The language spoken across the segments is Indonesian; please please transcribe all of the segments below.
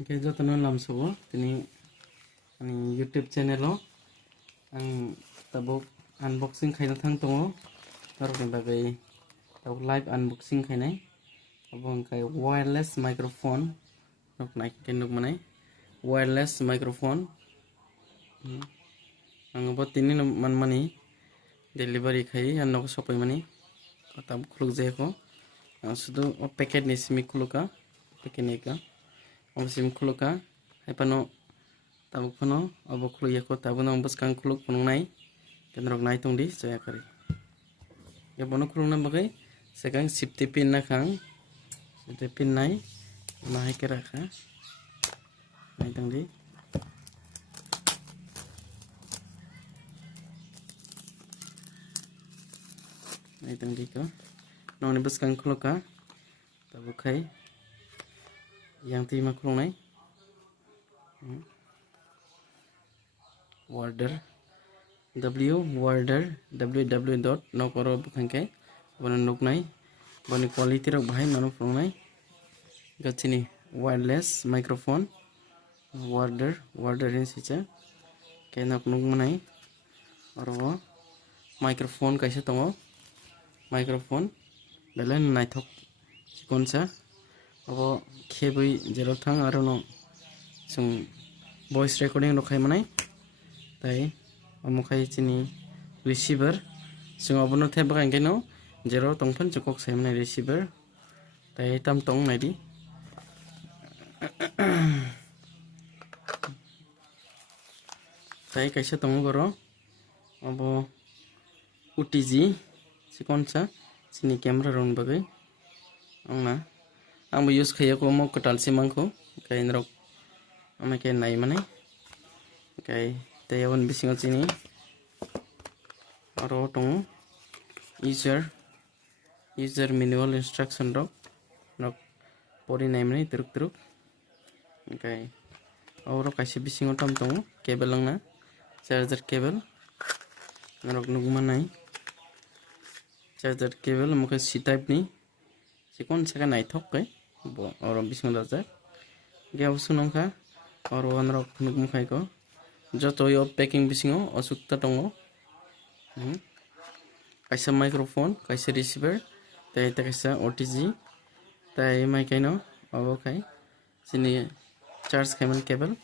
Oke, jotono lamsobo tini ani YouTube channel ang tabuk unboxing khaina thang tongo narokni bagai tabuk live unboxing khainai abong kai wireless microphone noknai kenuk manai wireless microphone ang bo tini manmani delivery khai annok sopai mani tab khuluk je ko sudu packet ni simi khuluka packet ni ka sim khuluka haipano tabuk pano abo khuluk yako tabuno baskang khuluk punungnai kenrok nai tongdi jaya kari ya bono khuluk na bagai sekang safety pin na khang safety pin nai na hai kera kha nai tongdi nai tongdi ko nong ni baskang khuluka tabuk khai yang ti ma khuluk nai warder www.nokoro bukhangke bono nuknai boni quality rok bahai nanu phungnai gachini wireless microphone warder in sicha kenak nukmanai oro microphone kaisa tongo microphone belen naithok sikonsa abo khebui jero thang aro no sung voice recording rokhai manai tai amukai chini receiver sung abono theba kangeno jero tongphan chukok saimnai receiver tai tam tong naidi tai kaisa tongo goro abo UTG sikonsa sini camera ron bagai angna ambo use khayako mo kotal simangko kai nrok amake nai manai kai tayawon bisingo chini aro tong user manual instruction rok pori nai manai truk kai aro kaise bisingo tam tong cable langna charger cable nrok nugmanai charger cable muke C type ni sikon saka naithok kai bo oro bisingo dajak ge usunongkha oro anrok nugmukhai ko joto yo packing bisingo asukta tongo kaisa microphone kaisa receiver tai kaisa OTG tai mai kaino abo kai sini charge khaiman cable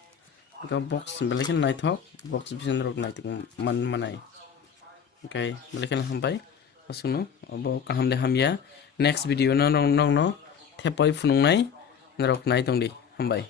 ka box belekin naithok box bisin rok naitik manai kai belekin hambai asunu abo kaham de hamya next video no thepai phunungnai rok nai tongdi hambai